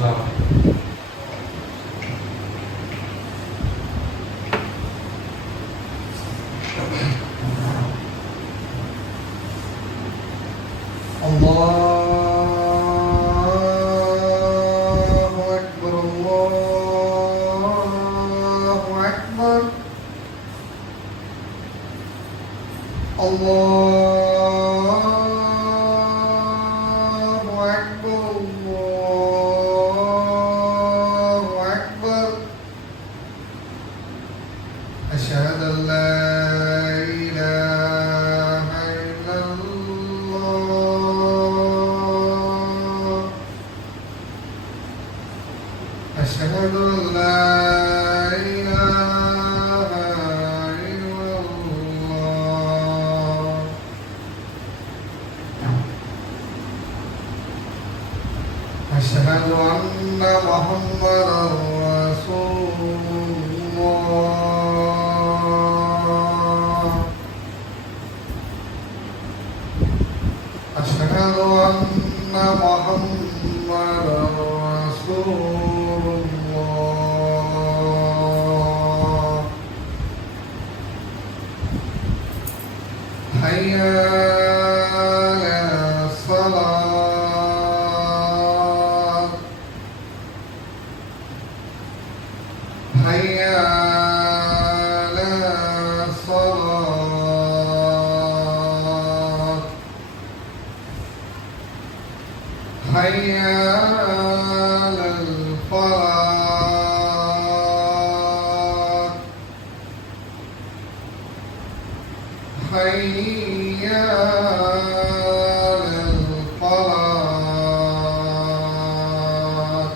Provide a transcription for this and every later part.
அஸ்ஸலாமு அலைக்கும். أشهد أن لا إله إلا الله أشهد أن لا إله إلا الله أشهد أن محمدا رسول الله أشهد أن محمدا رسول الله حي على الصلاة حي على الصلاة حي على الفلاح حي على الفلاح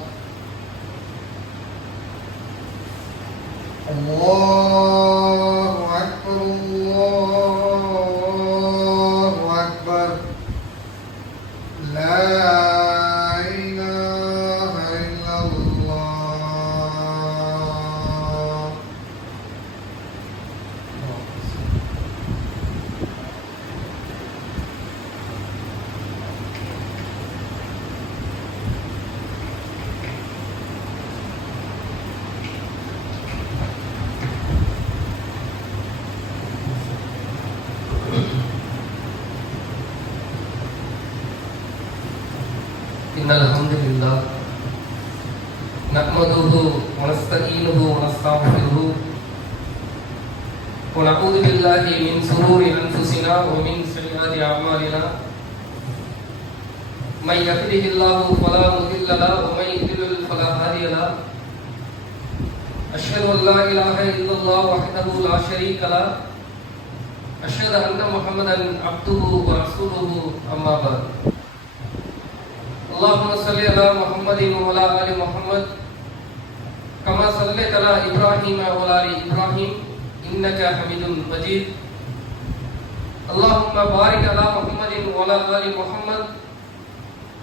الله أكبر الله أكبر لا إله إلا الله. إن الحمد لله نحمده ونستعينه ونستغفره ونعوذ بالله من شرور أنفسنا ومن سيئات أعمالنا من يهده الله فلا مضل له ومن يضلل فلا هادي له أشهد أن لا إله إلا الله وحده لا شريك له أشهد أن محمدا عبده ورسوله أما بعد اللهم صل على محمد وعلى آل محمد كما صليت على إبراهيم وعلى آل إبراهيم إنك حميد مجيد اللهم بارك على محمد وعلى آل محمد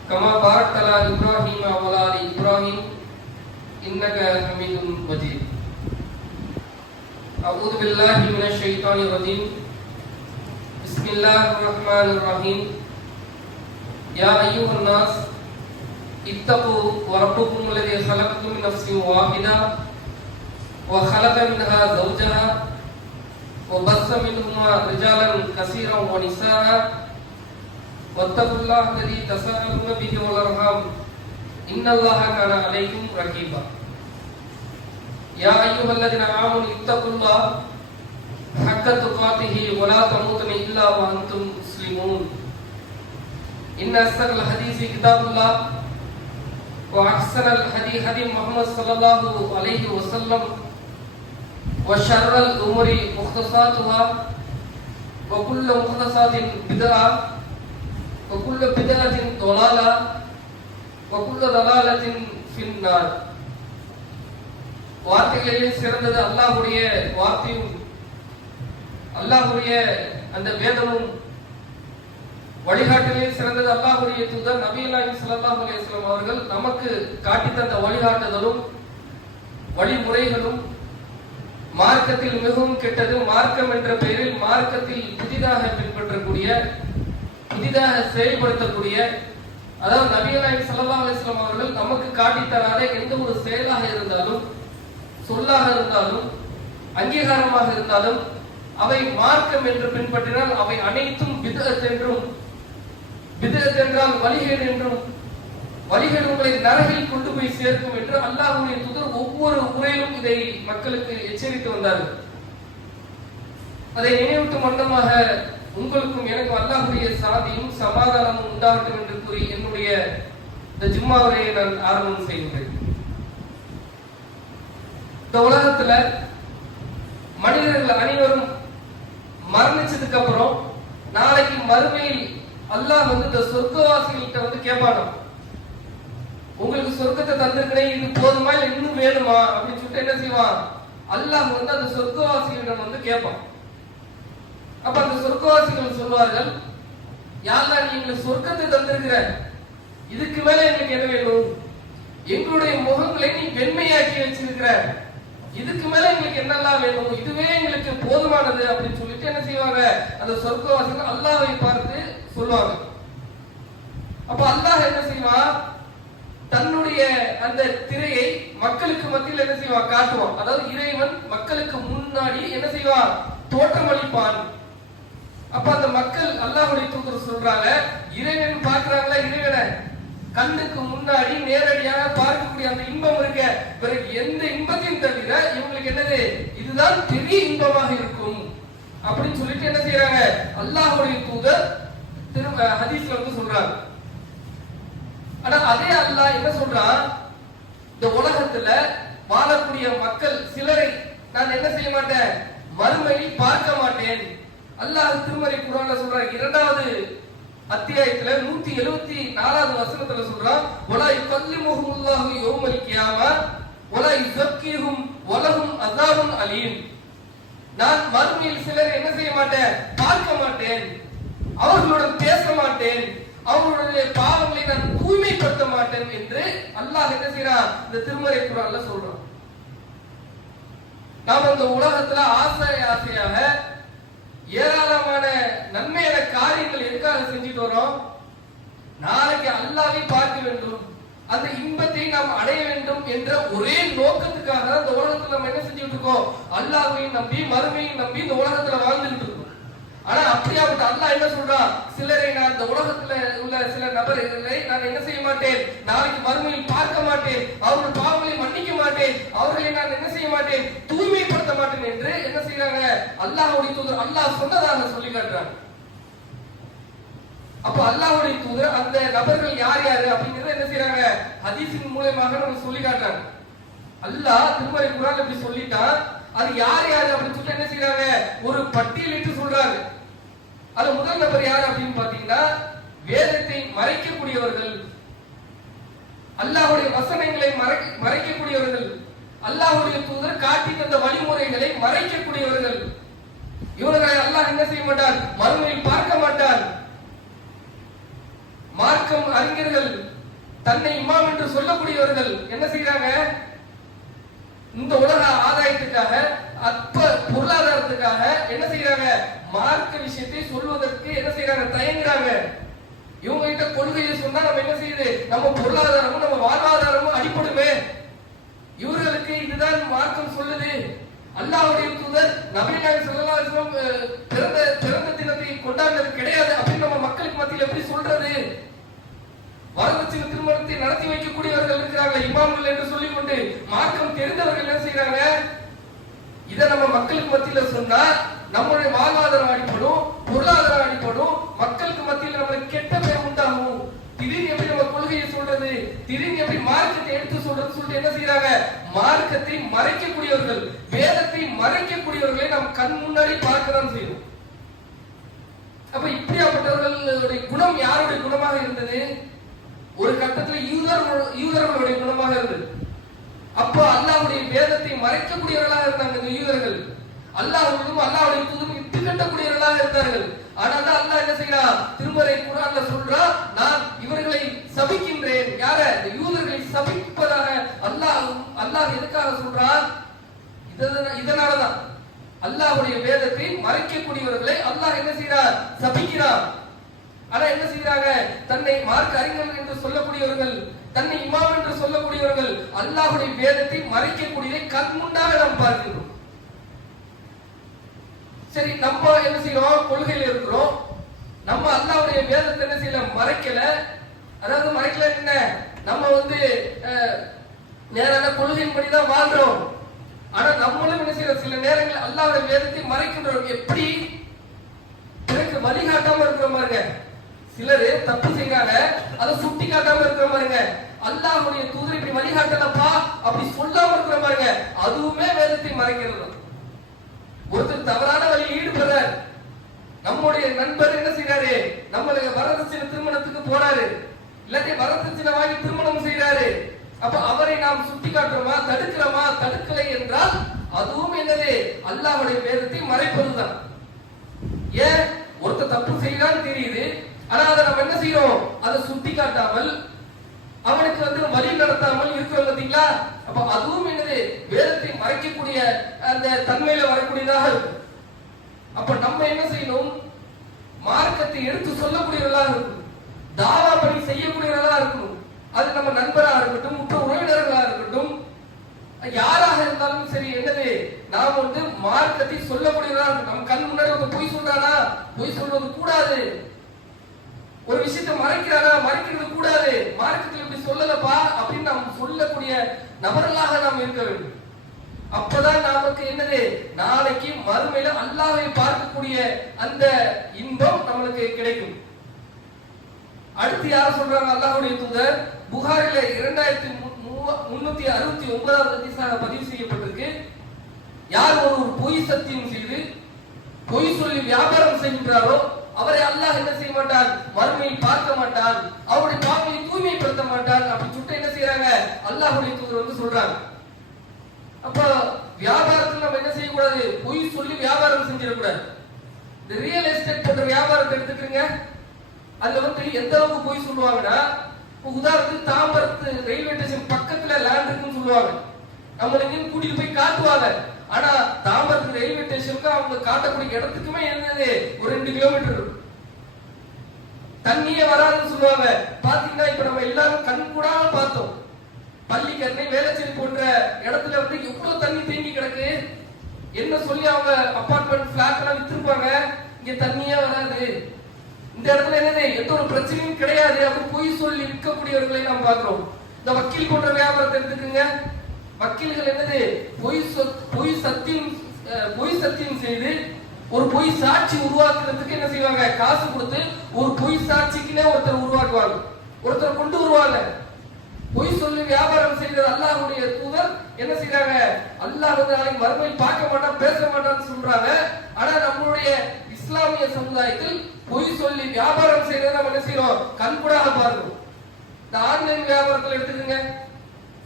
كما باركت على إبراهيم وعلى آل إبراهيم إنك حميد مجيد أعوذ بالله من الشيطان الرجيم بسم الله الرحمن الرحيم يا أيها الناس اتقوا ربكم الذي خلقكم من نفس واحدة وخلق منها زوجها وبث منهما رجالا كثيرا ونساء واتقوا الله الذي تساءلون به والأرحام إن الله كان عليكم رقيبا يا أيها الذين آمنوا اتقوا الله حق تقاته ولا تموتن إلا وأنتم مسلمون إن أصدق الحديث كتاب الله وأحسن الهدي هدي محمد صلى الله عليه وسلم وشر الأمور محدثاتها وكل محدثات بدعة وكل بدعة ضلالة وكل ضلالة في النار. வார்த்தைகளில் சிறந்தது அல்லாஹ்வுடைய வார்த்தையும் அல்லாஹ்வுடைய அந்த வேதமும் வழிகாட்டலில் சிறந்தது அல்லாஹ்வுடைய தூதர் நபியுல்லாஹி ஸல்லல்லாஹு அலைஹி வஸல்லம் அவர்கள் நமக்கு காட்டி தந்த வழிகாட்டுதலும் வழிமுறைகளும் மார்க்கத்தில் மிகவும் கெட்டது மார்க்கம் என்ற பெயரில் மார்க்கத்தில் புதிதாக பின்பற்றக்கூடிய புதிதாக செயல்படுத்தக்கூடிய அதாவது நபிகள் நாயகம் ஸல்லல்லாஹு அலைஹி வஸல்லம் அவர்கள் நமக்கு காட்டி தராத எந்த ஒரு செயலாக இருந்தாலும், சொல்லாக இருந்தாலும், அங்கீகாரமாக இருந்தாலும், அவை மார்க்கம் என்று பின்பற்றினால் அவை அனைத்தும் பித்அத் என்றும், பித்அத் என்றால் வழிகேடு என்றும், வழிகேடு உங்களை நரகில் கொண்டு போய் சேர்க்கும் என்று அல்லாஹ்வுடைய தூதர் ஒவ்வொரு உரையிலும் இதை மக்களுக்கு எச்சரித்து வந்தார்கள். அதை நினைவூட்டும் வண்ணமாக உங்களுக்கும் எனக்கும் அல்லாஹ்வுடைய சாந்தியும் சமாதானமும் உண்டாகட்டும் என்று கூறி என்னுடைய இந்த ஜும்மா உரையை நான் ஆரம்பம் செய்கின்றேன். இந்த உலகத்துல மனிதர்கள் அனைவரும் மரணிச்சதுக்கு அப்புறம் நாளைக்கு மறுமையில் அல்லாஹ் இந்த சொர்க்கவாசிகள்கிட்ட கேட்பானோ, உங்களுக்கு சொர்க்கத்தை தந்திருக்கிறேன், இது போதுமா இல்ல இன்னும் வேணுமா அப்படின்னு சொல்லிட்டு என்ன செய்வான்? அல்லாஹ் அந்த சொர்க்கவாசிகளிடம் கேட்பான். அப்ப அந்த சொர்க்கவாசிகள் சொல்வார்கள், யா அல்லாஹ் நீ எங்களுக்கு சொர்க்கத்தை தந்திருக்கிற, இதுக்கு மேல எங்களுக்கு என்ன வேணும்? எங்களுடைய முகங்களை நீ வெண்மையாக்கி வச்சிருக்கிற, இதுக்கு மேல எங்களுக்கு என்னெல்லாம் வேணும்? இதுவே எங்களுக்கு போதுமானது அப்படின்னு சொல்லிட்டு என்ன செய்வாங்க? அந்த சொர்க்கவாசிகள் அல்லாஹ்வை பார்த்து சொல்லுவாங்க. அப்ப அல்லாஹ் என்ன செய்வான்? தன்னுடைய அந்த திரையை மக்களுக்கு மத்தியில் என்ன செய்வான்? காட்டுவான். அதாவது இறைவன் மக்களுக்கு முன்னாடி என்ன செய்வான்? தோற்றமளிப்பான். அப்ப அந்த மக்கள் அல்லாஹ்வுடைய தூதர் சொல்றாங்க, இறைவன் பார்க்கிறாங்களா? இறைவனை கண்ணுக்கு முன்னாடி நேரடியாக பார்க்கக்கூடிய அந்த இன்பம் இருக்க, பிறகு எந்த இன்பத்தையும் தவிர இவங்களுக்கு என்னது? இதுதான் பெரிய இன்பமாக இருக்கும் அப்படின்னு சொல்லிட்டு என்ன செய்யறாங்க? அல்லாஹ்வுடைய தூதர் ஹதீஸ்ல சொல்றாங்க. ஆனா அதே அல்லாஹ் என்ன சொல்றான்? இந்த உலகத்துல வாழக்கூடிய மக்கள் சிலரை நான் என்ன செய்ய மாட்டேன்? மறுமையில் பார்க்க மாட்டேன். அல்லாஹ் திருமறை குர்ஆன்ல சொல்றான், 2வது அத்தியாயத்துல 174வது வசனத்துல சொல்றான், வலா யுகல்லிமுஹுல்லாஹு யௌமல் கியாமா வலா யுஸக்கீஹும் வலஹும் அஸாபுன் அலீம். நான் மறுமையில் சிலரை என்ன செய்ய மாட்டேன்? பார்க்க மாட்டேன், அவர்களுடன் பேச மாட்டேன், அவர்களுடைய பாவங்களை நான் தூய்மைப்படுத்த மாட்டேன் என்று அல்லாஹ் என்ன செய்யறான்? இந்த திருமறை குர்ஆன்ல சொல்றான். நாம் இந்த உலகத்துல ஆசையாக ஏராளமான நன்மையான காரியங்கள் எதுக்காக செஞ்சுட்டு வரோம்? நாளைக்கு அல்லாஹ்வை பார்க்க வேண்டும், அந்த இன்பத்தை நாம் அடைய வேண்டும் என்ற ஒரே நோக்கத்துக்காக தான் இந்த உலகத்துல நம்ம என்ன செஞ்சுட்டு இருக்கோம்? அல்லாஹ்வையும் நம்பி மறுமையும் நம்பி இந்த உலகத்துல வாழ்ந்துட்டு இருக்கோம். ஆனா அப்படியாப்பட்ட அல்லாஹ் என்ன சொல்றான்? சிலரை நான் இந்த உலகத்துல உள்ள சில நபர்களை நான் என்ன செய்ய மாட்டேன்? நாளைக்கு மறுமையில் பார்க்க மாட்டேன், அவர்கள் பாவங்களை மன்னிக்க மாட்டேன், அவர்களை நான் என்ன செய்ய மாட்டேன்? தூய்மைப்படுத்த மாட்டேன் என்று என்ன செய்யறாங்க? அல்லாஹ்வுடைய தூதர் அல்லாஹ் சொன்னதாக சொல்லி காட்டுறாங்க. அப்ப அல்லாஹ்வுடைய தூதர் அந்த நபர்கள் யார் யாரு அப்படிங்கறத என்ன செய்யறாங்க? ஹதீஸின் மூலமாக நமக்கு சொல்லி காட்டுறாங்க. அல்லாஹ் திருமறை குர்ஆன்ல இப்படி சொல்லிட்டான், அது யார் யாரு அப்படின்னு சொல்லி என்ன செய்யறாங்க? ஒரு பட்டியலிட்டு சொல்றாங்க. அது முதல் நபர் யார் அப்படின்னு பாத்தீங்கன்னா, வேதத்தை மறைக்கக்கூடியவர்கள், அல்லாஹ்வுடைய வசனங்களை மறைக்கக்கூடியவர்கள், அல்லாஹ்வுடைய தூதர் காட்டி தந்த வழிமுறைகளை மறைக்கக்கூடியவர்கள். இவர்களை அல்லாஹ் என்ன செய்ய மாட்டார்? மறுமையில் பார்க்க மாட்டார். மார்க்கம் அறிஞர்கள், தன்னை இமாம் என்று சொல்லக்கூடியவர்கள் என்ன செய்யறாங்க? இந்த உலக ஆதாயத்துக்காக, அற்ப பொருளாதாரத்துக்காக என்ன செய்யறாங்க? மார்க்க விஷயத்தை சொல்வதற்கு என்ன செய்யறாங்க? தயங்குறாங்க. இவங்க கிட்ட கொள்கையை சொன்னா நம்ம என்ன செய்யுது? நம்ம பொருளாதாரமும் நம்ம வாழ்வாதாரமும் அடிபடுமே. இவர்களுக்கு இதுதான் மார்க்கம் சொல்லுது. அல்லாஹ்வுடைய தூதர் நபிகள் நாயகம் ஸல்லல்லாஹு அலைஹி வஸல்லம் பிறந்த தினத்தை கொண்டாடுறது கிடையாது அப்படின்னு நம்ம மக்களுக்கு மத்தியில் எப்படி சொல்றது? வரதட்சணை திருமணத்தை நடத்தி வைக்கக்கூடியவர்கள் இருக்கிறார்கள், இமாம்கள் என்று சொல்லிக் கொண்டு மார்க்கம் தெரிந்தவர்கள் என்ன செய்யறாங்க? இதை நம்ம மக்களுக்கு மத்தியில சொன்னா நம்மளுடைய வாழ்வாதாரம் அடிப்படும், பொருளாதாரம் அடிப்படும், மக்களுக்கு மத்தியில் நம்மளுக்கு கெட்ட பெயர் உண்டாகும். திடீர்னு எப்படி நம்ம கொள்கையை சொல்றது, திடீர்னு எப்படி மார்க்கத்தை எடுத்து சொல்றது சொல்லிட்டு என்ன செய்யறாங்க? மார்க்கத்தை மறைக்கக்கூடியவர்கள், வேதத்தை மறைக்கக்கூடியவர்களை நாம் கண் முன்னாடி பார்க்கதான் செய்யும். அப்ப இப்படியாப்பட்டவர்களுடைய குணம் யாருடைய குணமாக இருந்தது? ஒரு கட்டத்தில் யூதர்களுடைய குணமாக இருந்தது. அப்போ அல்லாஹ்வுடைய வேதத்தை மறைக்கக்கூடியவர்களாக இருந்தாங்க இந்த யூதர்கள். அல்லாஹ்வுக்கும் அல்லாஹ்வுடைய தூதருக்கும் இட்டு கட்டக்கூடியவர்களாக இருந்தார்கள். ஆனால் அல்லாஹ் என்ன செய்யறான்? திருமறை குர்ஆன்ல சொல்றான், நான் இவர்களை சபிக்கின்றேன். யார? இந்த யூதர்களை சபிப்பதாக அல்லாஹ் எதுக்காக சொல்றான்? இதனாலதான் அல்லாஹ்வுடைய வேதத்தை மறைக்கக்கூடியவர்களை அல்லாஹ் என்ன செய்யறார்? சபிக்கிறார். ஆனா என்ன செய்யறாங்க? தன்னை மார்க்க அறிஞர்கள் என்று சொல்லக்கூடியவர்கள், தன்னை இமாம் என்று சொல்லக்கூடியவர்கள் அல்லாஹ்வுடைய வேதத்தை மறைக்கக்கூடியதை கண்முண்டாக நாம் பார்க்கிறோம். சரி, நம்ம என்ன செய்யறோம்? கொள்கையில இருக்கிறோம். நம்ம அல்லாஹ்வுடைய வேதத்தை என்ன செய்யல? மறைக்கல. அதாவது மறைக்கல என்ன? நம்ம நேரான கொள்கையின்படிதான் வாழ்றோம். ஆனா நம்மளும் என்ன செய்யறோம்? சில நேரங்களில் அல்லாஹ்வுடைய வேதத்தை மறைக்கின்றோம். எப்படி? பிறகு வழிகாட்டாம இருக்கிற பாருங்க. சிலரு தப்பு செய்யறாங்க, அதை சுட்டி காட்டாம இருக்கிற பாருங்க. அல்லாஹ்வுடைய தூதர் இப்படி வழிகாட்டலப்பா அப்படி சொல்லாம இருக்கிற பாருங்க, அதுவுமே வேதத்தை மறைக்கிறது. ஒருத்தர் தவறான வழியில் ஈடுபடுறார், நம்முடைய நண்பர் என்ன செய்யறாரு? நம்மளுடைய வரதட்சணை திருமணத்துக்கு போறாரு, இல்லாட்டி வரதட்சணை வாங்கி திருமணம் செய்யறாரு. அப்ப அவரை நாம் சுட்டி காட்டுறோமா, தடுக்கிறோமா? தடுக்கலை என்றால் அதுவும் என்னது? அல்லாஹ்வுடைய வேதத்தை மறைப்பதுதான். ஏன்? ஒருத்தர் தப்பு செய்யறான்னு தெரியுது, ஆனா அதை நம்ம என்ன செய்யறோம்? அதை சுட்டி காட்டாமல் அவனுக்கு வழி நடத்தாமல் இருக்கிறோம் பார்த்தீங்களா? அப்ப அதுவும் என்னது? வேதத்தை மறைக்கக்கூடிய அந்த தன்மையில வரக்கூடியதாக இருக்கும். அப்ப நம்ம என்ன செய்யணும்? மார்க்கத்தை எடுத்து சொல்லக்கூடியவர்களாக இருக்கணும், தாவா பணி செய்யக்கூடியவர்களாக இருக்கணும். அது நம்ம நண்பராக இருக்கட்டும், உற்ற உறவினர்களாக இருக்கட்டும், யாராக இருந்தாலும் சரி, என்னது? நாம் மார்க்கத்தை சொல்லக்கூடியவர்களாக இருக்கணும். நம்ம கண் முன்னாடி ஒரு பொய் சொல்றானா? பொய் சொல்வது கூடாது. ஒரு விஷயத்தை மறைக்கிறானா? மறைக்கிறது கூடாது. மார்க்கத்தில் இப்படி சொல்லலப்பா அப்படின்னு நாம் சொல்லக்கூடிய நபர்களாக நாம் இருக்க வேண்டும். அப்பதான் நமக்கு என்னது? நாளைக்கு மறுமையில அல்லாஹ்வை பார்க்கக்கூடிய அந்த இன்பம் நம்மளுக்கு கிடைக்கும். அடுத்து யார் சொல்றாங்க? அல்லாஹ்வுடைய தூதர் புகாரில 2369வது ஹதீஸாக பதிவு செய்யப்பட்டிருக்கு. யார் ஒரு பொய் சத்தியம் செய்து பொய் சொல்லி வியாபாரம் செய்கின்றாரோ அவரை அல்லாஹ் என்ன செய்ய மாட்டான்? மறுமையில் பார்க்க மாட்டான், அவருடைய பாவங்களை தூய்மைப்படுத்த மாட்டான் அப்படின்னு சொல்லிட்டு என்ன செய்யறாங்க? அல்லாஹ்வுடைய தூதர் சொல்றாங்க. அப்ப வியாபாரத்தில் நம்ம என்ன செய்யக்கூடாது? பொய் சொல்லி வியாபாரம் செஞ்சிடக்கூடாது. இந்த ரியல் எஸ்டேட் போன்ற வியாபாரத்தை எடுத்துக்கிறீங்க, அதுல எந்த அளவுக்கு பொய் சொல்லுவாங்கன்னா, உதாரணத்துக்கு தாம்பரத்து ரயில்வே ஸ்டேஷன் பக்கத்துல லேண்ட் இருக்குன்னு சொல்லுவாங்க, நம்மளுக்கு கூட்டிட்டு போய் காட்டுவாங்க. ஆனா தாம்பரத்து ரயில்வே ஸ்டேஷனுக்கு அவங்க காட்டக்கூடிய இடத்துக்குமே என்னது? ஒரு 2 கிலோமீட்டர். தண்ணியே வராதுன்னு சொல்லுவாங்க. பாத்தீங்கன்னா இப்ப நம்ம எல்லாரும் கண் கூட பார்த்தோம், பள்ளிக்கரணை வேளச்சேரி போன்ற இடத்துல எவ்வளவு தண்ணி தேங்கி கிடக்கு. என்ன சொல்லி அவங்க அபார்ட்மெண்ட் பிளாட் எல்லாம் வித்திருப்பாங்க, இங்க தண்ணியே வராது, இந்த இடத்துல என்னது? எந்த ஒரு பிரச்சனையும் கிடையாது அப்படி பொய் சொல்லி விற்கக்கூடியவர்களை நாம் பார்க்கிறோம். இந்த வக்கீல் போன்ற வியாபாரத்தை எடுத்துக்கோங்க. வக்கீல்கள் என்னது? பொய் சத்தியம் செய்து ஒரு பொய் சாட்சி உருவாக்குறதுக்கு என்ன செய்வாங்க? காசு கொடுத்து ஒரு பொய் சாட்சிக்குனே ஒருத்தர் உருவாக்குவாங்க, ஒருத்தர் கொண்டு வருவாங்க. பொய் சொல்லி வியாபாரம் செய்தது அல்லாஹ்வுடைய தூதர் என்ன செய்யறாங்க? அல்லாஹ் நாளைக்கு மறுமையில் பார்க்க மாட்டான், பேச மாட்டான்னு சொல்றாங்க. ஆனா நம்மளுடைய இஸ்லாமிய சமுதாயத்தில் பொய் சொல்லி வியாபாரம் செய்யறதை நம்ம என்ன செய்யறோம்? கண்கூடாக பார்க்கிறோம். இந்த ஆன்லைன் வியாபாரத்தில் எடுத்துக்கோங்க.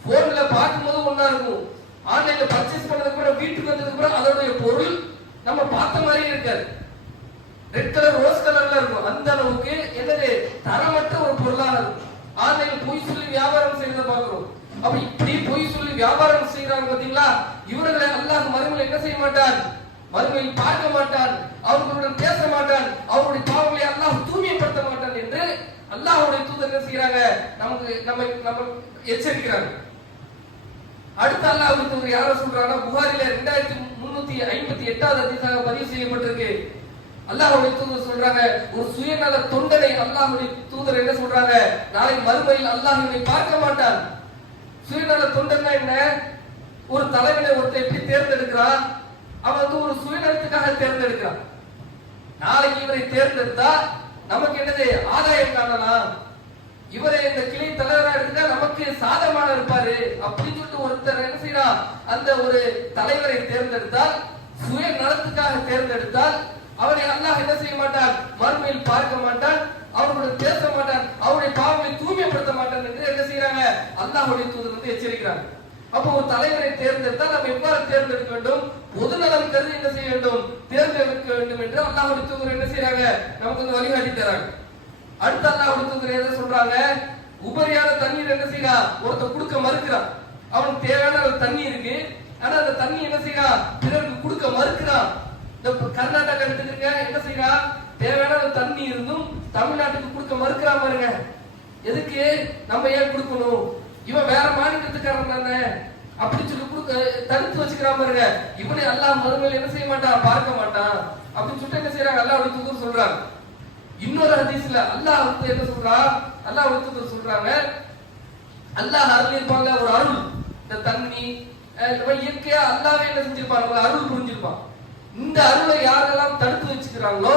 போன்ல பார்க்கும்போது ஒன்னா இருக்கும், ஆன்லைன்ல பர்ச்சேஸ் பண்ணதுக்கு அப்புறம் வீட்டுக்கு வந்ததுக்கு அப்புறம் அதோடைய பொருள் நம்ம பார்த்த மாதிரியே இருக்காது, ரெட் கலர் ரோஸ் கலர்ல இருக்கும். அந்த அளவுக்கு என்னது? தரமற்ற ஒரு பொருளாக இருக்கும். ஆன்லைன்ல பொய் சொல்லி வியாபாரம் செய்யறத பார்க்கிறோம். அப்ப இப்படி பொய் சொல்லி வியாபாரம் செய்யறாங்க பாத்தீங்களா? இவர்களை அல்லாஹ் மறுமையில் என்ன செய்ய மாட்டான்? மறுமையில் பார்க்க மாட்டான், அவர்களுடன் பேச மாட்டான், அவருடைய பாவங்களை அல்லாஹ் தூய்மைப்படுத்த மாட்டான் என்று அல்லாஹ்வுடைய தூதர் என்ன செய்யறாங்க? நம்ம எச்சரிக்கிறாங்க. அடுத்த அல்லாஹ்வுடைய தூதர் யார சொல்றாங்கன்னா, புகாரில 2358வது ஹதீஸாக பதிவு செய்யப்பட்டிருக்கு. அல்லாஹ்வுடைய தூதர் சொல்றாங்க, ஒரு சுயநல தொண்டனை அல்லாஹ்வுடைய தூதர் என்ன சொல்றாங்க? நாளை மறுமையில் அல்லாஹ் இவனை பார்க்க மாட்டான். சுயநல தொண்டன்னா என்ன? ஒரு தலைவனை ஒருத்தர் எப்படி தேர்ந்தெடுக்கிறான்? அவன் ஒரு சுயநலத்துக்காக தேர்ந்தெடுக்கிறான். நாளைக்கு இவரை தேர்ந்தெடுத்தா நமக்கு என்னது? ஆதாயம் காணலாம், இவரை இந்த கிளை தலைவரா எடுத்தா நமக்கு சாதகமான இருப்பாரு அப்படின்னு சொல்லிட்டு ஒருத்தர் என்ன செய்யறான்? அந்த ஒரு தலைவரை தேர்ந்தெடுத்தால், சுயநலத்துக்காக தேர்ந்தெடுத்தால் அவரை அல்லாஹ் என்ன செய்ய மாட்டான்? மறுமையில் பார்க்க மாட்டான், அவர்களுடன் பேச மாட்டான், அவருடைய பாவங்களை தூய்மைப்படுத்த மாட்டான் என்று என்ன செய்யறாங்க? அல்லாஹ்வுடைய தூதர் எச்சரிக்கிறாங்க. அப்போ ஒரு தலைவரை தேர்ந்தெடுத்தால் நம்ம எவ்வாறு தேர்ந்தெடுக்க வேண்டும்? பொதுநலம் கருதி என்ன செய்ய வேண்டும்? தேர்ந்தெடுக்க வேண்டும் என்று அல்லாஹ்வுடைய தூதர் என்ன செய்யறாங்க? நமக்கு வழிகாட்டி தராங்க. அடுத்த அல்லாஹ்வுடைய தூதர் என்ன சொல்றாங்க? உபரியான தண்ணீர் என்ன செய்யறான்? ஒருத்தர் கொடுக்க மறுக்கிறான். அவனுக்கு தேவையான தண்ணி இருக்கு, ஆனா அந்த தண்ணி என்ன செய்யறான்? பிறருக்கு கொடுக்க மறுக்கிறான். இந்த கர்நாடகா எடுத்துக்கிறீங்க, என்ன செய்யறான்? தேவையான தண்ணி இருந்தும் தமிழ்நாட்டுக்கு கொடுக்க மறுக்கிறா பாருங்க. எதுக்கு? நம்ம ஏன் கொடுக்கணும்? இவன் வேற மாநிலத்துக்காரன் தானே அப்படின்னு சொல்லி தடுத்து வச்சுக்கிறான் பாருங்க. இவனை அல்லாஹ் மறுமையில் என்ன செய்ய மாட்டான், பார்க்க மாட்டான் அப்படின்னு சொல்லிட்டு என்ன செய்யறாங்க, அல்லாஹ்வுடைய தூதர் சொல்றாங்க. இன்னொரு ஹதீஸ்ல அல்லாஹ் வந்து என்ன சொல்றான், அல்லாஹ்வுடைய தூதர் சொல்றாங்க, அல்லாஹ் அருளிருப்பாங்க ஒரு அருள், இந்த தண்ணி இயற்கையா அல்லாவே என்ன செஞ்சிருப்பாங்க, அருள் புரிஞ்சிருப்பான். இந்த அருளை யாரெல்லாம் தடுத்து வச்சுக்கிறாங்களோ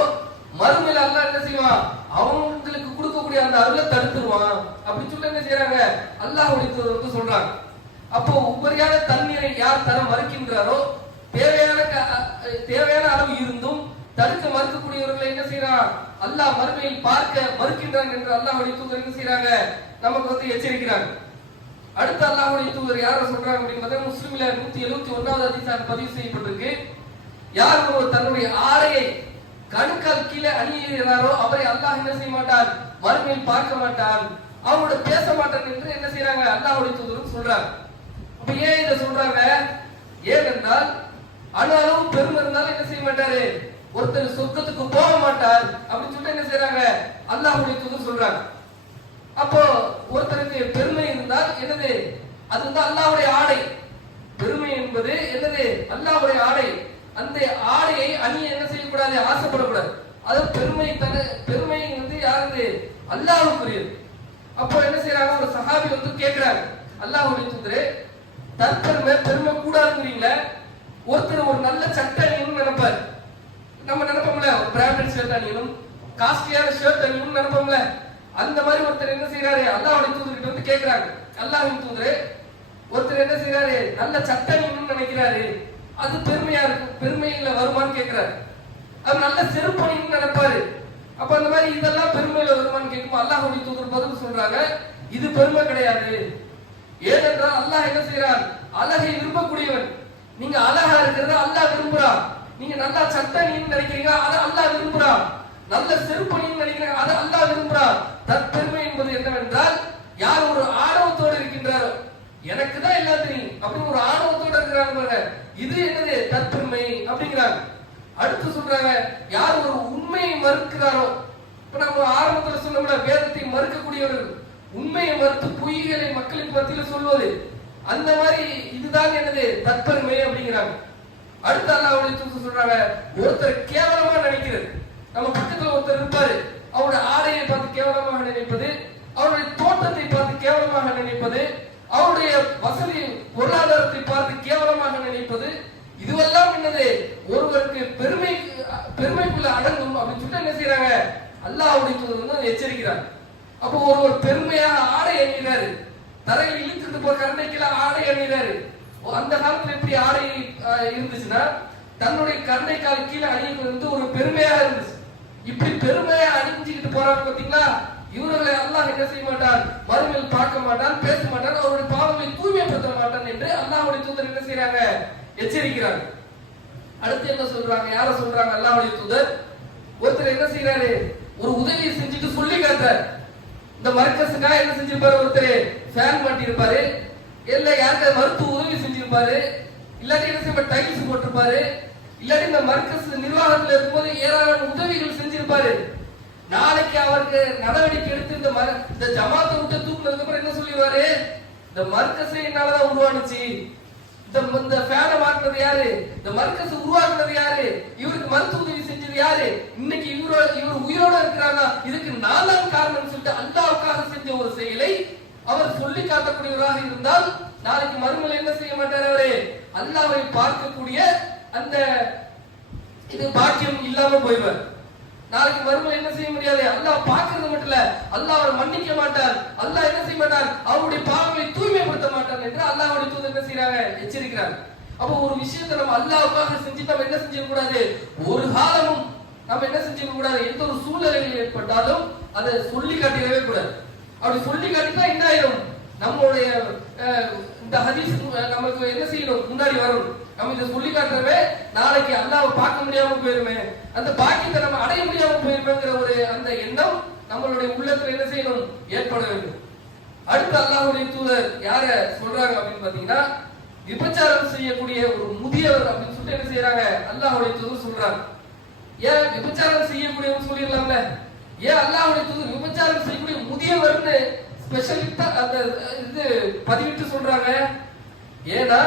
மறுமையில அல்லாஹ் என்ன செய்வான், அவங்களுக்கு கொடுக்கக்கூடிய அந்த அருளை தடுத்துருவான் அப்படின்னு சொல்லிட்டு என்ன செய்யறாங்க, அல்லாஹ்வுடைய தூதர் வந்து சொல்றாங்க. அப்போ உபரியான தண்ணீரை யார் தர மறுக்கின்றாரோ, தேவையான அளவு இருந்தும் தடுக்க மறுக்கக்கூடியவர்களை என்ன செய்யறான், அல்லாஹ் மறுமையில் பார்க்க மறுக்கின்றான் என்று அல்லாஹ்வுடைய தூதர் என்ன செய்யறாங்க, நமக்கு வந்து எச்சரிக்கிறாங்க. அடுத்து அல்லாஹ்வுடைய தூதர் யார சொல்றாங்க அப்படிங்கறத முஸ்லிம்ல 171வது ஹதீஸாக பதிவு செய்யப்பட்டிருக்கு. யார் ஒருவர் தன்னுடைய ஆடையை கணுக்கால் கீழே அணிகிறாரோ அவரை அல்லாஹ் என்ன செய்ய மாட்டான், மறுமையில் பார்க்க மாட்டான், அவங்களோட பேச மாட்டான் என்று என்ன செய்யறாங்க, அல்லாஹ்வுடைய தூதர் சொல்றாங்க. அப்ப ஏன் இதை சொல்றாங்க? ஏனென்றால் அணு அளவு பெருமை இருந்தாலும் என்ன செய்ய மாட்டாரு, ஒருத்தர் சொர்க்கத்துக்கு போக மாட்டார் அப்படின்னு சொல்லிட்டு என்ன செய்யறாங்க, அல்லாஹ்வுடைய தூதர் சொல்றாங்க. அப்போ ஒருத்தருக்கு பெருமை இருந்தால் என்னது, அது வந்து அல்லாஹ்வுடைய ஆடை. பெருமை என்பது என்னது, அல்லாஹ்வுடைய ஆடை. அந்த ஆடையை அணிய என்ன செய்யக்கூடாது, ஆசைப்படக்கூடாது. அது பெருமை வந்து யாரு, அல்லாஹ்வுக்குரியது. அப்போ என்ன செய்யறாங்க, ஒரு சஹாபி வந்து கேட்கிறாங்க, அல்லாஹ்வுடைய தூதரே பெருமை கூடாதுங்கிறீங்களா? ஒருத்தர் ஒரு நல்ல சட்டை அணியணும்னு நினைப்பாரு, நம்ம நினைப்போம்ல, பிராண்டட் ஷர்ட் அணியணும், காஸ்ட்லியான ஷர்ட் அணியணும்னு நினைப்போம்ல. அந்த மாதிரி ஒருத்தர் என்ன செய்யறாரு, அல்லாஹ்வுடைய தூதர்கிட்ட வந்து கேட்கிறாங்க, அல்லாஹ்வின் தூதரே ஒருத்தர் என்ன செய்யறாரு, நல்ல சட்டை அணியணும்னு நினைக்கிறாரு, அது பெருமையா இருக்கும், பெருமையில வருமானு கேட்கிறாரு. அவர் நல்ல செருப்பு அணியணும்னு நினைப்பாரு, அப்ப அந்த மாதிரி இதெல்லாம் பெருமையில வருமானு கேட்கும். அல்லாஹ்வுடைய தூதர் பதில் சொல்றாங்க, இது பெருமை கிடையாது. ஏனென்றால் அல்லாஹ் என்ன செய்யறான், அழகை விரும்பக்கூடியவன். நீங்க அழகா இருக்கிறத அல்லாஹ் விரும்புறான். நீங்க நல்லா சட்டை அணியணும்னு நினைக்கிறீங்க, அதை அல்லாஹ் விரும்புறான். நல்ல செருப்பு அணியணும்னு நினைக்கிறீங்க, அதை அல்லாஹ் விரும்புறான். தற்பெருமை என்பது என்னவென்றால், யார் ஒரு ஆணவத்தோடு இருக்கின்றாரோ, எனக்கு தான் எல்லாம் தெரியும் அப்படின்னு ஒரு ஆணவத்தோடு இருக்கிறாங்க, இது என்னது, தற்பெருமை அப்படிங்கிறாங்க. அடுத்து சொல்றாங்க, யார் ஒரு உண்மையை மறுக்கிறாரோ, இப்ப நம்ம ஆரம்பத்தில் சொன்ன வேதத்தை மறுக்கக்கூடியவர்கள், உண்மையை மறுத்து பொய்களை மக்களுக்கு மத்தியில் சொல்வது, அந்த மாதிரி இதுதான் என்னது, தற்பெருமை அப்படிங்கிறாங்க. அடுத்து அல்லாஹ்வுடைய தூதர் சொல்றாங்க, ஒருத்தர் கேவலமா நினைக்கிறது. நம்ம பக்கத்துல ஒருத்தர் இருப்பாரு, அவருடைய ஆடையை பார்த்து கேவலமாக நினைப்பது, அவருடைய தோட்டத்தை பார்த்து கேவலமாக நினைப்பது, அவருடைய வசதி பொருளாதாரத்தை பார்த்து கேவலமாக நினைப்பது, இதுவெல்லாம் என்னது, ஒருவருக்கு பெருமைக்குள்ள அடங்கும் அப்படின்னு சொல்லிட்டு என்ன செய்யறாங்க, அல்லாஹ்வுடைய தூதர் வந்து எச்சரிக்கிறாங்க. அப்போ ஒருவர் பெருமையாக ஆடை அணிகிறாரு, தரையில் இழுத்துட்டு போற கரண்டைக்கெல்லாம் ஆடை அணிகிறாரு. அந்த காலத்துல எப்படி ஆடை இருந்துச்சுன்னா, தன்னுடைய கரண்டைக்கால் கீழே அணிவது வந்து ஒரு பெருமையாக இருந்துச்சு. இப்படி பெருமையா அணிஞ்சுக்கிட்டு போறாங்க பாத்தீங்களா, இவர்களை அல்லாஹ் என்ன செய்ய மாட்டான், மறுமையில் பார்க்க மாட்டான், பேச மாட்டான், அவருடைய பாவங்களை தூய்மைப்படுத்த மாட்டான் என்று அல்லாஹ்வுடைய தூதர் என்ன செய்யறாங்க, எச்சரிக்கிறாங்க. அடுத்து என்ன சொல்றாங்க, யார சொல்றாங்க, அல்லாஹ்வுடைய தூதர் ஒருத்தர் என்ன செய்யறாரு, ஒரு உதவியை செஞ்சுட்டு சொல்லி காட்டுறாரு. இந்த மர்கஸுக்காக என்ன செஞ்சிருப்பாரு, ஒருத்தர் ஃபேன் மாட்டி இருப்பாரு, இல்ல யாருக்காவது மருத்துவ உதவி செஞ்சிருப்பாரு, இல்லாட்டி என்ன செய்ய டைல்ஸ் போட்டிருப்பாரு, இல்லாட்டி இந்த மர்கஸ் நிர்வாகத்தில் இருக்கும்போது ஏராளமான உதவிகள் செஞ்சிருப்பாரு. நாளைக்கு அவருக்கு நடவடிக்கை எடுத்து இந்த ஜமாத்தை விட்டு தூக்குனதுக்கு அப்புறம் என்ன சொல்லிடுவாரு, இந்த மர்கஸை என்னாலதான் உருவானுச்சு, இந்த ஃபேனை மாட்டினது யாரு, இந்த மர்கஸ் உருவாக்குனது யாரு, இவருக்கு மருத்துவ உதவி செஞ்சது யாரு, இன்னைக்கு இவர் உயிரோட இருக்கிறாங்க, இதுக்கு நான் தான் காரணம் சொல்லிட்டு அல்லாஹ்வுக்காக செஞ்ச ஒரு செயலை அவர் சொல்லி காட்டக்கூடியவராக இருந்தால் நாளைக்கு மறுமையில் என்ன செய்ய மாட்டார், அவரு அல்லாஹ்வை பார்க்கக்கூடிய அந்த இது பாக்கியம் இல்லாம போய்வார். நாளைக்கு மறுமையில் என்ன செய்ய முடியாது, அல்லாஹ் பார்க்கிறது மட்டும் இல்ல, அல்லாஹ் அவரை மன்னிக்க மாட்டார், அல்லாஹ் என்ன செய்ய மாட்டார், அவருடைய பாவங்களை தூய்மைப்படுத்த மாட்டார் என்று அல்லாஹ்வுடைய தூதர் என்ன செய்யறாங்க, எச்சரிக்கிறாங்க. அப்போ ஒரு விஷயத்தை நம்ம அல்லாஹ்வுக்காக செஞ்சு நம்ம என்ன செஞ்சிட கூடாது, ஒரு காலமும் நம்ம என்ன செஞ்சிட கூடாது, எந்த ஒரு சூழ்நிலைகள் ஏற்பட்டாலும் அதை சொல்லி காட்டிடவே கூடாது. அப்படி சொல்லி காட்டினா என்ன ஆயிடும், நம்மளுடைய இந்த ஹதீஸ் நமக்கு என்ன செய்யணும், முன்னாடி வரணும். நம்ம இதை சொல்லி காட்டுறவே நாளைக்கு அல்லாஹ்வை பார்க்க முடியாம போயிருமே, அந்த பாக்கியத்தை நம்ம அடைய முடியாம போயிருமேங்கிற ஒரு அந்த எண்ணம் நம்மளுடைய உள்ளத்துல என்ன செய்யணும், ஏற்பட வேண்டும். அடுத்து அல்லாஹ்வுடைய தூதர் யார சொல்றாங்க அப்படின்னு பாத்தீங்கன்னா, விபச்சாரம் செய்யக்கூடிய ஒரு முதியவர் அப்படின்னு சொல்லிட்டு என்ன செய்யறாங்க, அல்லாஹ்வுடைய தூதர் சொல்றாங்க. ஏன் விபச்சாரம் செய்யக்கூடியவங்க சொல்லிடலாம்ல? ஏன் அல்லாஹ்வுடைய தூதர் விபச்சாரம் செய்யக்கூடிய முதியவர்னு ஸ்பெஷலிஸ்டா அந்த இது பதிவிட்டு சொல்றாங்க? ஏன்னா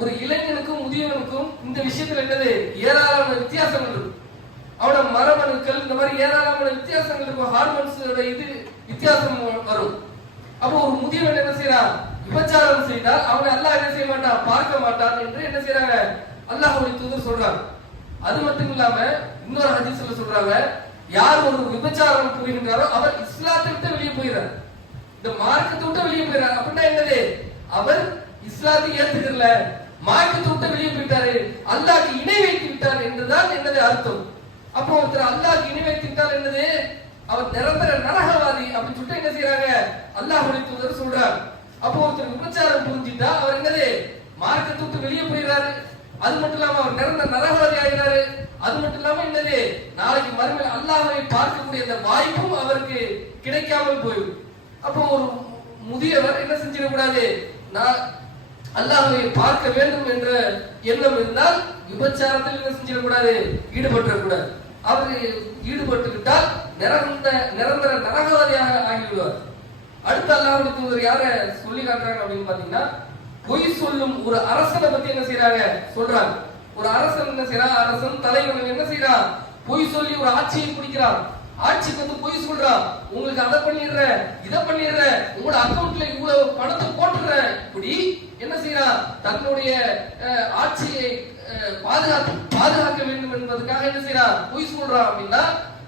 ஒரு இளைஞனுக்கும் முதியவனுக்கும் இந்த விஷயத்துல என்னது ஏராளமான வித்தியாசங்கள் இருக்கு. அவனோட மரபணுக்கள் இந்த மாதிரி ஏராளமான வித்தியாசங்கள் இருக்கும். ஹார்மோன்ஸோட இது வித்தியாசம் வரும். அப்போ ஒரு முதியவன் என்ன செய்யறான்? விபச்சாரம் செய்தால் அவனை அல்லாஹ் என்ன செய்ய மாட்டான், பார்க்க மாட்டான் என்று என்ன செய்யறாங்க அல்லாஹ்வுடைய தூதர் சொல்றாங்க. அது மட்டும் இல்லாம இன்னொரு ஹதீஸ்ல சொல்றாங்க, யார் ஒரு விபச்சாரம் புரிகின்றாரோ அவர் இஸ்லாத்தை விட்டு வெளியே போயிறார், இந்த மார்க்கத்தை விட்டு வெளியே போயிறார். அப்படின்னா என்னது? அவர் இஸ்லாத்தை ஏத்துக்கல, மார்க்கத்தை விட்டு வெளியே போயிட்டாரு, அல்லாஹ்க்கு இணை வைத்து விட்டார் என்றுதான் என்னது அர்த்தம். அப்போ ஒருத்தர் அல்லாஹ்க்கு இணை வைத்து விட்டார் என்னது? அவர் நிரந்தர நரகவாதி அப்படின்னு சொல்லிட்டு என்ன செய்யறாங்க அல்லாஹ்வுடைய தூதர் சொல்றாங்க. அப்போ ஒருத்தர் விபச்சாரம் புரிஞ்சிட்டா அவர் என்னது மார்க்கத்தை விட்டு வெளியே போயிடுறாரு. அது மட்டும் இல்லாம அவர் நிரந்தர நரகவாதி ஆகிறாரு. அது மட்டும் இல்லாம என்னது நாளைக்கு மறுமையில் அல்லாஹ்வை பார்க்கக்கூடிய அந்த வாய்ப்பும் அவருக்கு கிடைக்காமல் போயிடும். அப்போ ஒரு முதியவர் என்ன செஞ்சிடக்கூடாது, நான் அல்லாஹ்வை பார்க்க வேண்டும் என்ற எண்ணம் இருந்தால் விபச்சாரத்தில் என்ன செஞ்சிடக்கூடாது, ஈடுபட்டக்கூடாது. அவர் ஈடுபட்டு விட்டால் நிரந்தர நரகவாதியாக ஆகிவிடுவார். அடுத்த அல்லாஹ்வுடைய தூதர் யார சொல்லி காட்டுறாங்க அப்படின்னு பாத்தீங்கன்னா, பொய் சொல்லும் ஒரு அரசனை பத்தி என்ன செய்யறாங்க சொல்றாங்க. ஒரு அரசன் என்ன செய்யறான், அரசன் தலைவன் என்ன செய்யறான், பொய் சொல்லி ஒரு ஆட்சியை பிடிக்கிறான். ஆட்சிக்கு வந்து பொய் சொல்றான், உங்களுக்கு அதை பண்ணிடுறேன் இதை பண்ணிடுறேன், உங்களோட அக்கௌண்ட்ல இவ்வளவு பணத்தை போட்டுறேன், இப்படி என்ன செய்யறான் தன்னுடைய ஆட்சியை பாதுகாக்க வேண்டும் என்பதற்காக என்ன செய்யறான் பொய் சொல்றான். அப்படின்னா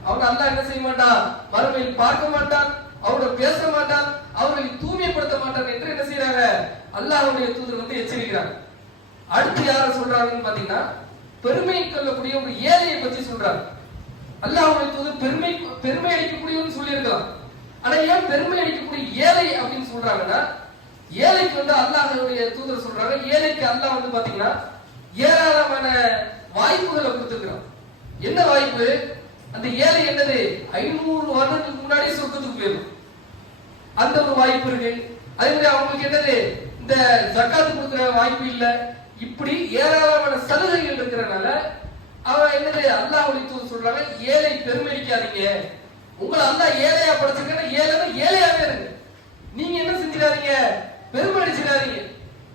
அவன் அல்லாஹ் என்ன செய்ய மாட்டான், மறுமையில் பார்க்க மாட்டான், அவரோட பேச மாட்டான், அவர்களை தூய்மைப்படுத்த மாட்டான் என்று என்ன செய்யறாங்க அல்லாஹ்வுடைய தூதர் வந்து எச்சரிக்கிறாங்க. அடுத்து யார சொல்றாங்கன்னு பாத்தீங்கன்னா, பெருமை கொள்ளக்கூடிய ஒரு ஏழையை பத்தி சொல்றாங்க. அல்லாஹ்வுடைய தூதர் பெருமை அளிக்கக்கூடியவன்னு சொல்லி இருக்கலாம். ஆனா ஏன் பெருமை அளிக்கக்கூடிய ஏழை அப்படின்னு சொல்றாங்கன்னா, ஏழைக்கு வந்து அல்லாஹ்வுடைய தூதர் சொல்றாங்க, ஏழைக்கு அல்லாஹ் வந்து பாத்தீங்கன்னா ஏராளமான வாய்ப்புகளை கொடுத்திருக்கிறான். என்ன வாய்ப்பு? அந்த ஏழை என்னது 500 வருடத்துக்கு முன்னாடி சொர்க்கத்துக்கு போயிடும், அந்த ஒரு வாய்ப்பு இருக்கு. அதே மாதிரி அவங்களுக்கு என்னது இந்த ஜகாத் கொடுக்கிற வாய்ப்பு இல்ல. இப்படி ஏராளமான சலுகைகள் இருக்கிறனால அவன் என்னது அல்லாஹ்வுடைய தூதர் சொல்றாங்க, ஏழை பெருமைக்காதீங்க, உங்களை அல்லாஹ் ஏழையா படைச்சிருக்கான ஏழையாவே இருக்கு, நீங்க என்ன செஞ்சிடாதீங்க பெருமை அடிச்சிடாதீங்க.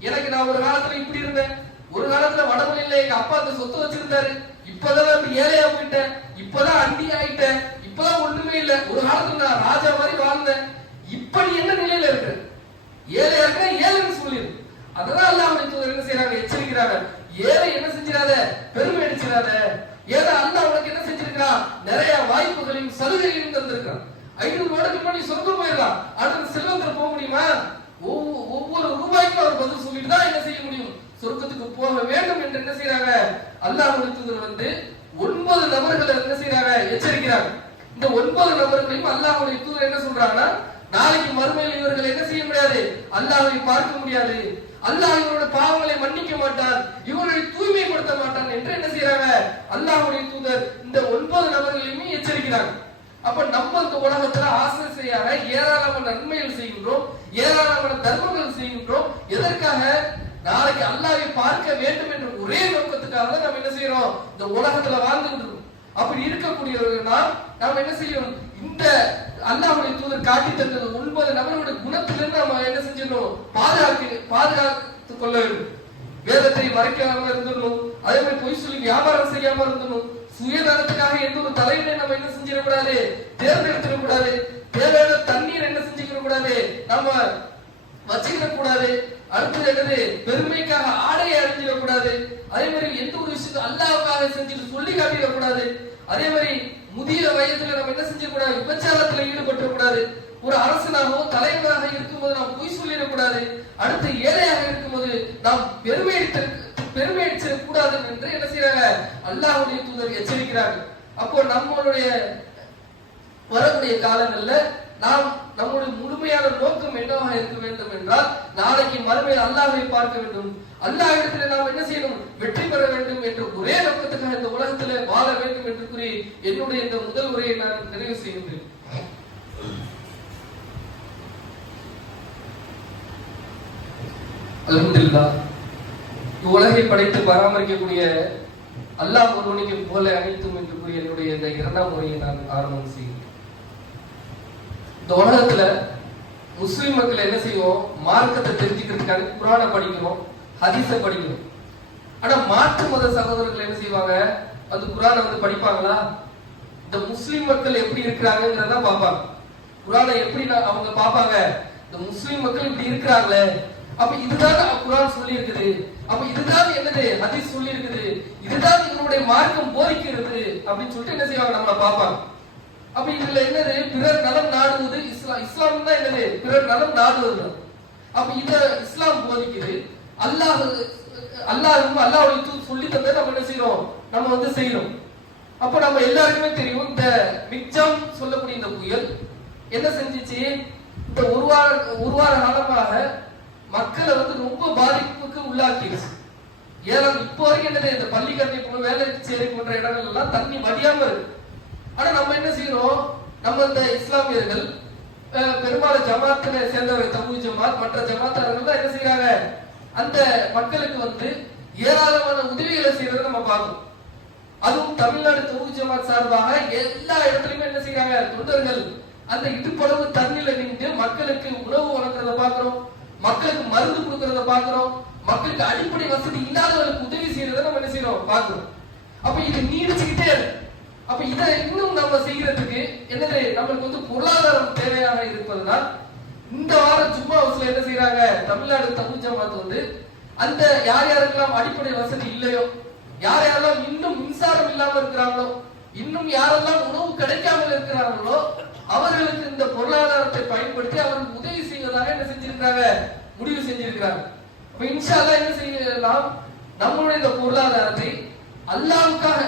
எனக்கு நான் ஒரு காலத்துல இப்படி இருந்தேன், ஒரு காலத்துல வடமொழியில எங்க அப்பா அந்த சொத்தை வச்சிருந்தாரு, இப்பதான் அப்படி ஏழையா போயிட்டேன், இப்பதான் அண்டி ஆயிட்டேன், இப்பதான் ஒண்ணுமே இல்ல, ஒரு காலத்துல நான் ராஜா மாதிரி வாழ்ந்தேன், இப்படி என்ன நிலையில இருக்கு, ஏழையா இருக்க ஏழைன்னு சொல்லிடு. அததான் அல்லாஹ்வுடைய தூதர் என்ன செய்யறாங்க எச்சரிக்கிறாங்க, ஏழை என்ன செஞ்சிடாத பெருமை அடிச்சிடாத. ஏன்னா அல்லாஹ் உனக்கு என்ன செஞ்சிருக்கான், நிறைய வாய்ப்புகளையும் சலுகைகளையும் தந்திருக்கான். 500 வருடத்துக்கு முன்னாடி சொர்க்கம் போயிடலாம், அடுத்த செல்வத்தில் போக முடியுமா? ஒவ்வொரு ரூபாய்க்கும் அவர் பதில் சொல்லிட்டு தான் என்ன செய்ய முடியும், சொர்க்கத்துக்கு போக வேண்டும் என்று என்ன செய்யறாங்க அல்லாஹ்வுடைய தூதர் வந்து 9 நபர்களை என்ன செய்யறாங்க எச்சரிக்கிறாங்க. இந்த 9 நபர்களையும் அல்லாஹ்வுடைய தூதர் என்ன சொல்றாங்கன்னா, நாளைக்கு மறுமையில் இவர்கள் என்ன செய்ய முடியாது, அல்லாஹ்வை பார்க்க முடியாது, அல்லாஹ் இவரோட பாவங்களை மன்னிக்க மாட்டான், இவர்களை தூய்மைப்படுத்த மாட்டான் என்று என்ன செய்யறாங்க அல்லாஹ்வுடைய தூதர் இந்த 9 நபர்களையுமே எச்சரிக்கிறாங்க. அப்ப நம்ம இந்த உலகத்துல ஆசையாக ஏராளமான நன்மைகள் செய்கின்றோம், ஏராளமான தர்மங்கள் செய்கின்றோம். எதற்காக? நாளைக்கு அல்லாஹ்வை பார்க்க வேண்டும் என்ற ஒரே நோக்கத்துக்காக தான் நம்ம என்ன செய்யறோம், இந்த உலகத்துல வாழ்ந்துட்டு இருக்கோம். அப்படி இருக்கக்கூடியவர்கள் நாம் என்ன செய்யணும், இந்த அல்லாஹ்வுடைய தூதர் காட்டி தந்தது 9 நபர்களுடைய குணத்திலிருந்து நம்ம என்ன செஞ்சிடணும், பாதுகாத்துக் கொள்ள வேண்டும். வேதத்தை மறைக்காம இருந்துடணும், அதே மாதிரி பொய் சொல்லி வியாபாரம் செய்யாம இருந்துடணும், சுயநலத்துக்காக எந்த ஒரு தலைவனை நம்ம என்ன செஞ்சிடக்கூடாது, தேர்ந்தெடுத்துடக்கூடாது, தேவையான தண்ணீர் என்ன செஞ்சுக்க கூடாது, நம்ம வச்சுக்க கூடாது. அடுத்தது என்னது, பெருமைக்காக ஆடையை அணிஞ்சிடக்கூடாது. அதே மாதிரி எந்த ஒரு விஷயத்தை அல்லாஹ்வுக்காக செஞ்சுட்டு சொல்லி காட்டிடக்கூடாது. அதே மாதிரி முதிய வயதுல நம்ம என்ன செஞ்சிடக்கூடாது, விபச்சாரத்துல ஈடுபட்டக்கூடாது. ஒரு அரசனாகவோ தலைவராக இருக்கும்போது நாம் பொய் சொல்லிடக்கூடாது. அடுத்து ஏழையாக இருக்கும்போது நாம் பெருமை அடிச்சிட கூடாது என்று என்ன செய்யறாங்க அல்லாஹ்வுடைய தூதர் எச்சரிக்கிறாங்க. அப்போ நம்மளுடைய வரக்கூடிய காலங்கள்ல நாம் நம்முடைய முழுமையான நோக்கம் என்னவாக இருக்க வேண்டும் என்றால், நாளைக்கு மறுமையில் அல்லாஹ்வை பார்க்க வேண்டும், அல்லாஹ் இடத்துல நாம் என்ன செய்யணும், வெற்றி பெற வேண்டும் என்ற ஒரே நோக்கத்துக்காக இந்த உலகத்துல வாழ வேண்டும் என்று கூறி என்னுடைய இந்த முதல் உரையை நான் நிறைவு செய்கின்றேன். அல்ஹம்துலில்லாஹ். உலகை படைத்து பராமரிக்கக்கூடிய அல்லாஹ் ஒருவனுக்கு போல அனைத்தும் என்று கூறிய என்னுடைய இந்த 2ஆம் முறையை நான் ஆரம்பம் செய்கிறேன். இந்த உலகத்துல முஸ்லிம் மக்கள் என்ன செய்வோம்? மார்க்கத்தை தெரிஞ்சுக்கிறதுக்காக குர்ஆனை படிக்கிறோம், ஹதீஸை படிக்கிறோம். ஆனா மாற்று மத சகோதரர்கள் என்ன செய்வாங்க? அது குர்ஆனை படிப்பாங்களா? இந்த முஸ்லிம் மக்கள் எப்படி இருக்கிறாங்கிறத பார்ப்பாங்க. குர்ஆனை எப்படி அவங்க பார்ப்பாங்க? இந்த முஸ்லிம் மக்கள் இப்படி இருக்கிறாங்களே, அப்ப இதுதான் குர்ஆன் சொல்லி இருக்குது, அப்ப இதுதான் என்னது ஹதீஸ் சொல்லி இருக்குது, இதுதான் எங்களுடைய மார்க்கம் போதிக்கிறது அப்படின்னு சொல்லிட்டு என்ன செய்வாங்க? நம்மள பார்ப்பாங்க. அப்ப இதுல என்னது? பிறர் நலம் நாடுவது இஸ்லாம் தான் என்னது? பிறர் நலம் நாடுவது. அப்ப இத இஸ்லாம் போதிக்குது. அல்லாஹ்வும் அல்லாஹ்வுடைய தூதர் சொல்லி தந்ததை நம்ம என்ன செய்யறோம்? நம்ம செய்யறோம். அப்ப நம்ம எல்லாருக்குமே தெரியும், இந்த மிக்ஜாம் சொல்லக்கூடிய இந்த புயல் என்ன செஞ்சிச்சு? இந்த ஒரு வார காலமாக மக்களை ரொம்ப பாதிப்புக்கு உள்ளாக்கிடுச்சு. ஏன்னா இப்போ வரைக்கும் என்னது? இந்த பள்ளிக்கரணை போன்ற வேலைச்சேரி போன்ற இடங்கள் எல்லாம் தண்ணி வடியாம இருக்கு. ஆனா நம்ம என்ன செய்யறோம்? நம்ம இந்த இஸ்லாமியர்கள் பெரும்பாலும் ஜமாத்துல சேர்ந்தவர்கள், தபூ ஜமாத் மற்ற ஜமாத்தார்கள் தான் என்ன செய்யறாங்க? அந்த மக்களுக்கு ஏராளமான உதவிகளை செய்யறதை நம்ம பார்க்கணும். அதுவும் தமிழ்நாடு தபூ ஜமாத் சார்பாக எல்லா இடத்துலயுமே என்ன செய்யறாங்க? தொண்டர்கள் அந்த இடுப்பளவு தண்ணில நின்று மக்களுக்கு உணவு வழங்குறத பாக்குறோம், மக்களுக்கு மருந்து கொடுக்கறத பாக்குறோம், மக்களுக்கு அடிப்படை வசதி இல்லாதவர்களுக்கு உதவி செய்யறதை நம்ம என்ன செய்யறோம்? பாக்குறோம். அப்ப இது நீடிச்சுக்கிட்டே இருக்கு. அப்ப இதை இன்னும் நம்ம செய்யறதுக்கு என்னது? நம்மளுக்கு பொருளாதாரம் தேவையாக இருப்பதுனால் இந்த வாரம் ஜும்மா ஹவுஸ்ல என்ன செய்யறாங்க? தமிழ்நாடு தபூ ஜமாத் அந்த யார் யாருக்கெல்லாம் அடிப்படை வசதி இல்லையோ, யார் யாரெல்லாம் இன்னும் மின்சாரம் இல்லாம இருக்கிறாங்களோ, இன்னும் யாரெல்லாம் உணவு கிடைக்காமல் இருக்கிறார்களோ, அவர்களுக்கு இந்த பொருளாதாரத்தை பயன்படுத்தி அவர்களுக்கு உதவி செய்வதாக என்ன செஞ்சிருக்காங்க? முடிவு செஞ்சிருக்கிறாங்க. அப்ப இன்ஷா அல்லாஹ் என்ன செய்யலாம்? நம்மளுடைய இந்த பொருளாதாரத்தை அல்லாஹ்வுக்காக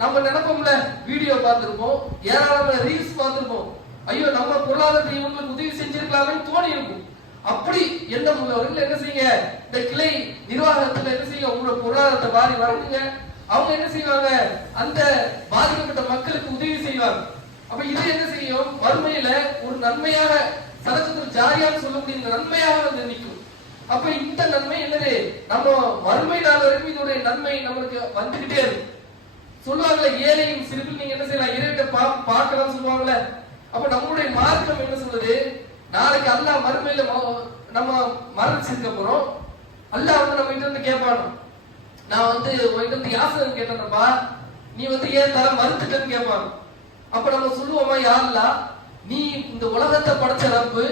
நம்ம நினைப்போம்ல, வீடியோ பார்த்திருப்போம், ஏராளமான ரீல்ஸ் பார்த்திருப்போம், ஐயோ நம்ம பொருளாதாரத்தை இவங்களுக்கு உதவி செஞ்சிருக்கலாமே தோணி இருக்கும். அப்படி எண்ணம் உள்ளவர்கள் என்ன செய்யுங்க? இந்த கிளை நிர்வாகத்துல என்ன செய்யுங்க? உங்களோட பொருளாதாரத்தை வாரி வழங்குங்க. அவங்க என்ன செய்வாங்க? அந்த பாதிக்கப்பட்ட மக்களுக்கு உதவி செய்வாங்க. அப்ப இது என்ன செய்யும்? மறுமையில ஒரு நன்மையாக சதகத்துல் ஜாரியான்னு சொல்லக்கூடிய இந்த நன்மையாக நிற்கும். அப்ப இந்த நன்மை என்னது? நம்ம மறுமை நாள் வரைக்கும் இதோடைய நன்மை நம்மளுக்கு வந்துகிட்டே இருக்கும். சொல்லுவாங்கல்ல, ஏழையும் சிறுபில் நீங்க என்ன செய்யலாம்? இறைவனை பார்க்கலாம் சொல்லுவாங்கல்ல. அப்ப நம்மளுடைய மார்க்கம் என்ன சொல்லுது? நாளைக்கு அல்லாஹ் மறுமையில நம்ம மரணிச்சிருக்க போறோம். அல்லாஹ் நம்ம கிட்ட கேட்பானோ, நான் உங்ககிட்ட யாசகம் கேட்டேன்ப்பா, நீ ஏன் தர மறுத்துட்டேன்னு கேட்பாங்க. அப்ப நம்ம சொல்லுவோமா, யா அல்லாஹ் நீ இந்த உலகத்தை படைச்ச ரப்பு,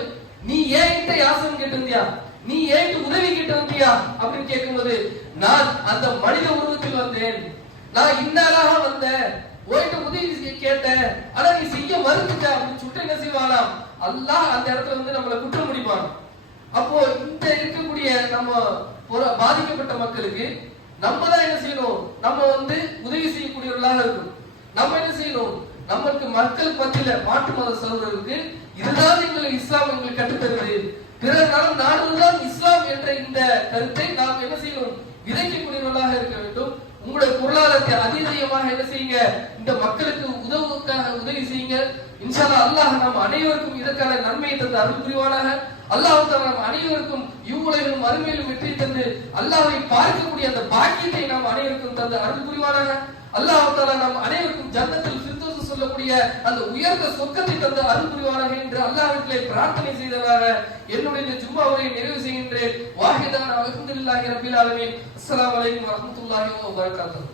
நீ ஏன்கிட்ட யாசகம் கேட்டிருந்தியா, நீ ஏன்கிட்ட உதவி கேட்டு வந்தியா அப்படின்னு கேட்கும்போது, நான் அந்த மனித உருவத்தில் வந்தேன், நான் இன்னாராக வந்தேன், உன்கிட்ட உதவி கேட்டேன், ஆனா நீ செய்ய மறுத்துட்ட அப்படின்னு சொல்லிட்டு என்ன செய்வானாம்? அல்லாஹ் அந்த இடத்துல நம்மளை குற்றம் முடிப்பான். அப்போ இந்த இருக்கக்கூடிய நம்ம பாதிக்கப்பட்ட மக்களுக்கு நம்ம தான் என்ன செய்யணும்? நம்ம உதவி செய்யக்கூடியவர்களாக இருக்கணும். நம்ம என்ன செய்யணும்? நமக்கு மக்கள் பத்தியில மாற்று மத சகோதரர்களுக்கு இதுதான் எங்களுக்கு இஸ்லாம் எங்களுக்கு கற்றுத்தருகிறது, பிறர் நலம் நாடுவதுதான் இஸ்லாம் என்ற இந்த கருத்தை நாம் என்ன செய்யணும்? விதைக்கக்கூடியவர்களாக இருக்க வேண்டும். உங்களுடைய பொருளாதாரத்தை அதிகமாக என்ன செய்யுங்க? இந்த மக்களுக்கு உதவி செய்யுங்க. இன்ஷா அல்லாஹ் அல்லாஹ் நம் அனைவருக்கும் இதற்கான நன்மையை தந்து அருள் புரிவானாக. அல்லாஹ் நம் அனைவருக்கும் இவ்வுலகிலும் அருமையிலும் வெற்றி தந்து அல்லாஹ்வை பார்க்கக்கூடிய அந்த பாக்கியத்தை நாம் அனைவருக்கும் தந்து அருள் புரிவானாக. அல்லாஹ் தஆலா நம் அனைவருக்கும் ஜன்னத்துல் ஃபிர்தௌஸ் சொல்லக்கூடிய அந்த உயர்ந்த சொர்க்கத்தை தந்து அருள் புரிவானாக என்று அல்லாஹ்விடத்திலே பிரார்த்தனை செய்ததாக என்னுடைய ஜும்மா உரையை நிறைவு செய்கின்றேன். வாஹிதான அல்ஹம்துலில்லாஹி ரப்பில் ஆலமீன். அஸ்ஸலாமு அலைக்கும் வரஹ்மத்துல்லாஹி வபரகாத்துஹு.